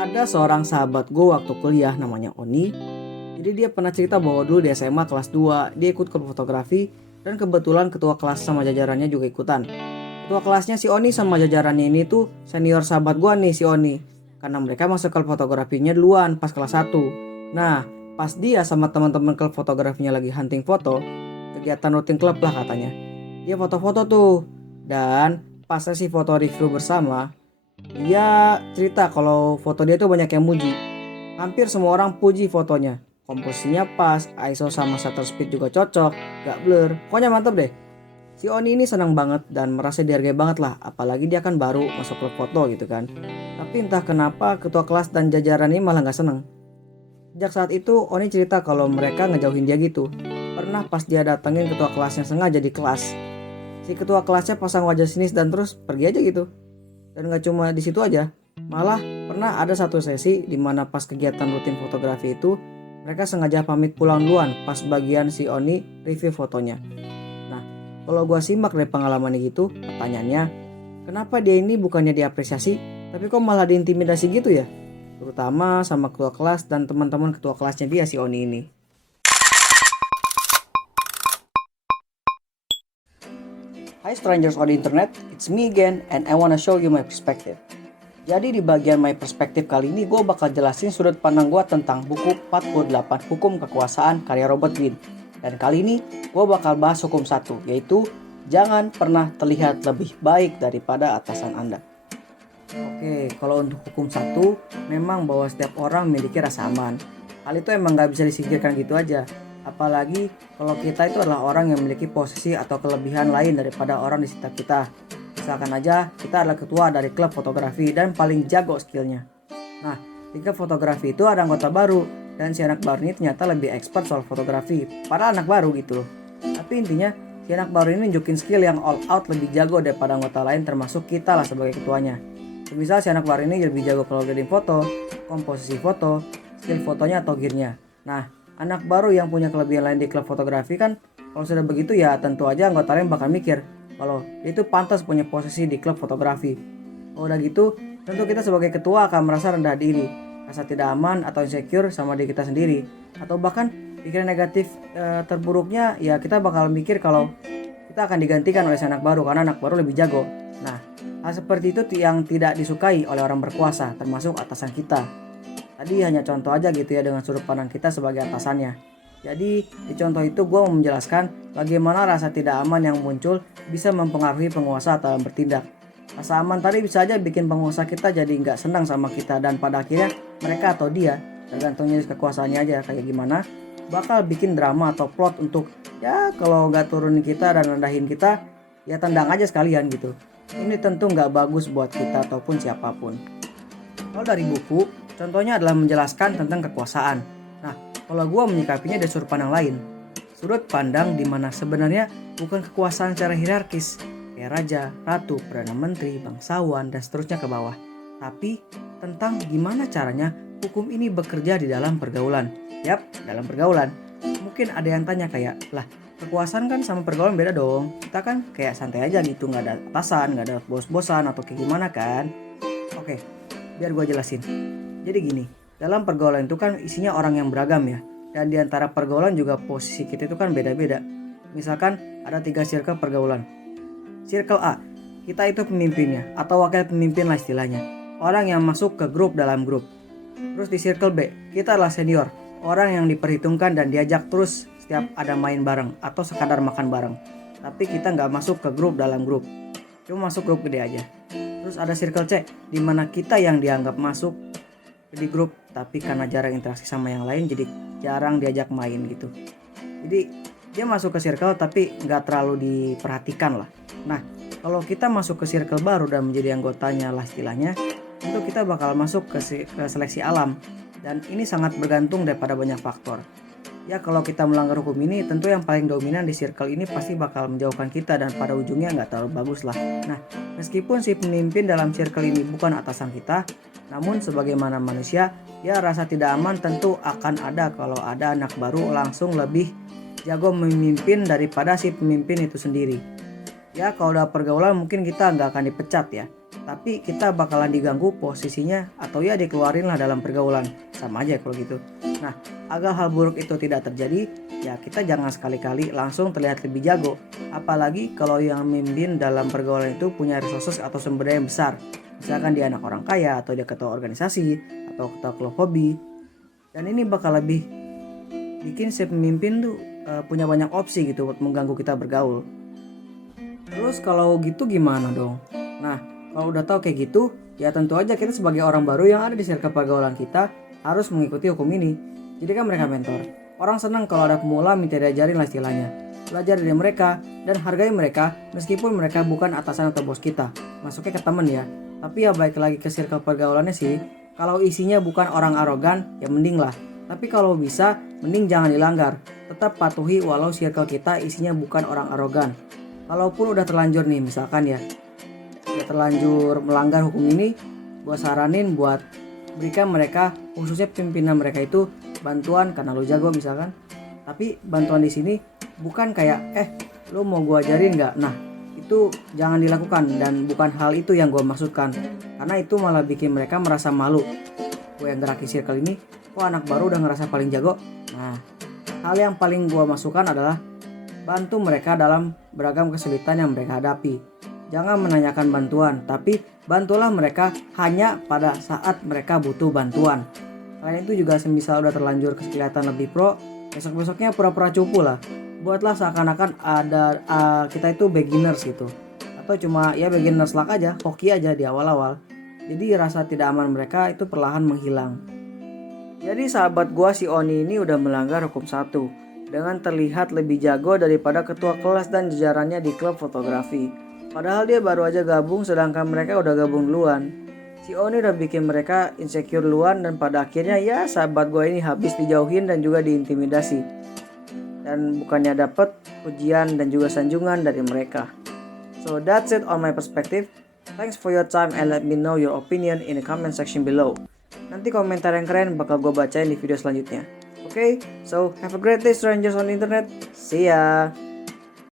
Ada seorang sahabat gue waktu kuliah namanya Oni. Jadi dia pernah cerita bahwa dulu di SMA kelas 2 dia ikut klub fotografi dan kebetulan ketua kelas sama jajarannya juga ikutan. Ketua kelasnya si Oni sama jajarannya ini tuh senior sahabat gue nih si Oni. Karena mereka masuk klub fotografinya duluan pas kelas 1. Nah, pas dia sama teman-teman klub fotografinya lagi hunting foto, kegiatan rutin klub lah katanya. Dia foto-foto tuh. Dan pas sesi foto review bersama, dia cerita kalau foto dia tuh banyak yang muji. Hampir semua orang puji fotonya. Komposisinya pas, ISO sama shutter speed juga cocok, gak blur. Pokoknya mantep deh. Si Oni ini senang banget dan merasa dihargai banget lah. Apalagi dia kan baru masuk klub foto gitu kan. Tapi entah kenapa ketua kelas dan jajaran ini malah gak seneng. Sejak saat itu Oni cerita kalau mereka ngejauhin dia gitu. Pernah pas dia datengin ketua kelasnya sengaja di kelas. Si ketua kelasnya pasang wajah sinis dan terus pergi aja gitu. Dan gak cuma di situ aja, malah pernah ada satu sesi di mana pas kegiatan rutin fotografi itu mereka sengaja pamit pulang duluan pas bagian si Oni review fotonya. Nah, kalau gua simak dari pengalaman gitu, pertanyaannya, kenapa dia ini bukannya diapresiasi, tapi kok malah diintimidasi gitu ya? Terutama sama ketua kelas dan teman-teman ketua kelasnya dia si Oni ini. Hi strangers on the internet, it's me again and I wanna show you my perspective. Jadi di bagian my perspective kali ini gue bakal jelasin sudut pandang gue tentang buku 48 Hukum Kekuasaan karya Robert Greene. Dan kali ini gue bakal bahas hukum 1, yaitu jangan pernah terlihat lebih baik daripada atasan Anda. Oke, kalau untuk hukum 1, memang bahwa setiap orang memiliki rasa aman. Hal itu emang gak bisa disingkirkan gitu aja. Apalagi kalau kita itu adalah orang yang memiliki posisi atau kelebihan lain daripada orang di sekitar kita. Misalkan aja kita adalah ketua dari klub fotografi dan paling jago skillnya. Nah, di klub fotografi itu ada anggota baru dan si anak baru ini ternyata lebih expert soal fotografi. Padahal anak baru gitu loh. Tapi intinya si anak baru ini nunjukin skill yang all out lebih jago daripada anggota lain termasuk kita lah sebagai ketuanya. Misal si anak baru ini lebih jago kalau grading foto, komposisi foto, skill fotonya atau gearnya. Nah, anak baru yang punya kelebihan lain di klub fotografi kan kalau sudah begitu ya tentu aja anggota lain bakal mikir kalau itu pantas punya posisi di klub fotografi. Kalau udah gitu, tentu kita sebagai ketua akan merasa rendah diri, rasa tidak aman atau insecure sama diri kita sendiri. Atau bahkan pikiran negatif terburuknya ya kita bakal mikir kalau kita akan digantikan oleh si anak baru karena anak baru lebih jago. Nah, hal seperti itu yang tidak disukai oleh orang berkuasa termasuk atasan kita. Tadi hanya contoh aja gitu ya dengan sudut pandang kita sebagai atasannya. Jadi di contoh itu gue mau menjelaskan bagaimana rasa tidak aman yang muncul bisa mempengaruhi penguasa dalam bertindak. Rasa aman tadi bisa aja bikin penguasa kita jadi nggak senang sama kita dan pada akhirnya mereka atau dia, tergantung jenis kekuasaannya aja kayak gimana, bakal bikin drama atau plot untuk ya kalau nggak turunin kita dan rendahin kita ya tendang aja sekalian gitu. Ini tentu nggak bagus buat kita ataupun siapapun. Kalau dari buku, contohnya adalah menjelaskan tentang kekuasaan. Nah, kalau gue menyikapinya dari sudut pandang lain. Sudut pandang di mana sebenarnya bukan kekuasaan secara hierarkis, kayak raja, ratu, perdana menteri, bangsawan, dan seterusnya ke bawah. Tapi tentang gimana caranya hukum ini bekerja di dalam pergaulan. Yap, dalam pergaulan. Mungkin ada yang tanya kayak, lah kekuasaan kan sama pergaulan beda dong. Kita kan kayak santai aja gitu, gak ada atasan, gak ada bos-bosan atau kayak gimana kan. Oke, biar gue jelasin. Jadi gini, dalam pergaulan itu kan isinya orang yang beragam ya. Dan di antara pergaulan juga posisi kita itu kan beda-beda. Misalkan ada 3 circle pergaulan. Circle A, kita itu pemimpinnya atau wakil pemimpin lah istilahnya. Orang yang masuk ke grup dalam grup. Terus di circle B, kita adalah senior. Orang yang diperhitungkan dan diajak terus setiap ada main bareng atau sekadar makan bareng. Tapi kita nggak masuk ke grup dalam grup. Cuma masuk grup gede aja. Terus ada circle C, di mana kita yang dianggap masuk di grup tapi karena jarang interaksi sama yang lain jadi jarang diajak main gitu. Jadi dia masuk ke circle tapi nggak terlalu diperhatikan lah. Nah, kalau kita masuk ke circle baru dan menjadi anggotanya lah istilahnya, tentu kita bakal masuk ke seleksi alam. Dan ini sangat bergantung daripada banyak faktor. Ya kalau kita melanggar hukum ini tentu yang paling dominan di circle ini pasti bakal menjauhkan kita dan pada ujungnya nggak terlalu bagus lah. Nah, meskipun si pemimpin dalam circle ini bukan atasan kita, namun sebagaimana manusia, ya rasa tidak aman tentu akan ada kalau ada anak baru langsung lebih jago memimpin daripada si pemimpin itu sendiri. Ya kalau udah pergaulan mungkin kita nggak akan dipecat ya. tapi kita bakalan diganggu posisinya atau ya dikeluarin lah dalam pergaulan. Sama aja kalau gitu. Nah, agar hal buruk itu tidak terjadi, ya kita jangan sekali-kali langsung terlihat lebih jago. Apalagi kalau yang memimpin dalam pergaulan itu punya resources atau sumber daya yang besar. Misalkan dia anak orang kaya, atau dia ketua organisasi, atau ketua klub hobi. Dan ini bakal lebih bikin si pemimpin tuh punya banyak opsi gitu buat mengganggu kita bergaul. Terus kalau gitu gimana dong? Nah, kalau udah tahu kayak gitu, ya tentu aja kita sebagai orang baru yang ada di circle pergaulan kita harus mengikuti hukum ini. Jadi kan mereka mentor. Orang senang kalau ada pemula minta diajarin lah istilahnya. Belajar dari mereka dan hargai mereka meskipun mereka bukan atasan atau bos kita. Masuknya ke temen ya. Tapi ya balik lagi ke circle pergaulannya sih. Kalau isinya bukan orang arogan, ya mending lah. Tapi kalau bisa, mending jangan dilanggar. Tetap patuhi walau circle kita isinya bukan orang arogan. Kalaupun udah terlanjur nih misalkan ya, udah terlanjur melanggar hukum ini, gue saranin buat berikan mereka, khususnya pimpinan mereka itu bantuan karena lo jago misalkan. Tapi bantuan di sini bukan kayak lo mau gue ajarin nggak? Nah itu jangan dilakukan dan bukan hal itu yang gue maksudkan, karena itu malah bikin mereka merasa malu. Gue yang gerakin circle ini, kok anak baru udah ngerasa paling jago. Nah, hal yang paling gue masukkan adalah bantu mereka dalam beragam kesulitan yang mereka hadapi. Jangan menanyakan bantuan, tapi bantulah mereka hanya pada saat mereka butuh bantuan. Selain itu juga semisal udah terlanjur kelihatan lebih pro, besok-besoknya pura-pura cupu lah. Buatlah seakan-akan ada kita itu beginners gitu. Atau cuma ya beginners luck aja, hoki aja di awal-awal. Jadi rasa tidak aman mereka itu perlahan menghilang. Jadi sahabat gua si Oni ini udah melanggar hukum 1 dengan terlihat lebih jago daripada ketua kelas dan jajarannya di klub fotografi. Padahal dia baru aja gabung sedangkan mereka udah gabung duluan. Si Oni udah bikin mereka insecure duluan dan pada akhirnya ya sahabat gue ini habis dijauhin dan juga diintimidasi. Dan bukannya dapet pujian dan juga sanjungan dari mereka. So that's it on my perspective. Thanks for your time and let me know your opinion in the comment section below. Nanti komentar yang keren bakal gue bacain di video selanjutnya. Okay, so have a great day strangers on the internet. See ya.